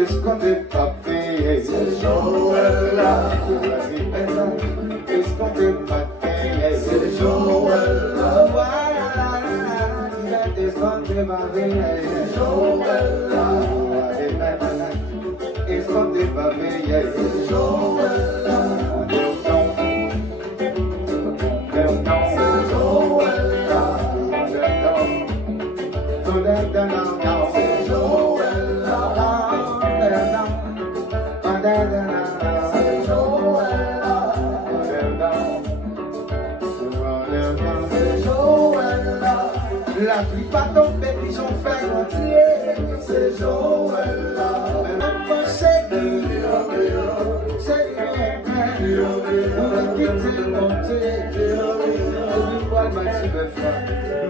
Esconde papi, c'est Joël là. Esconde papi, c'est Joël là. Esconde papi, c'est Joël là. Esconde papi, c'est Joël là. La pluie pas tombée, ils ont fait rentier. C'est Joël là. C'est lui, c'est lui. On va quitter le monté. Et puis quoi le maxi de frère.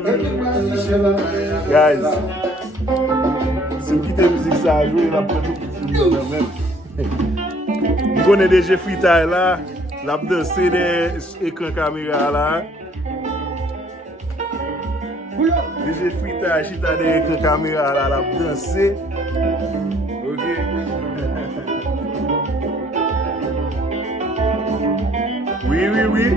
Et puis quoi le chemin. Guys, si vous quittez la musique, ça a joué, la prend tout le monde même. Vous connaissez déjà Freestyle là, la danser des écrans caméra là. DJ Freestyle, chita des écrans caméra là, la danser. Ok. Oui.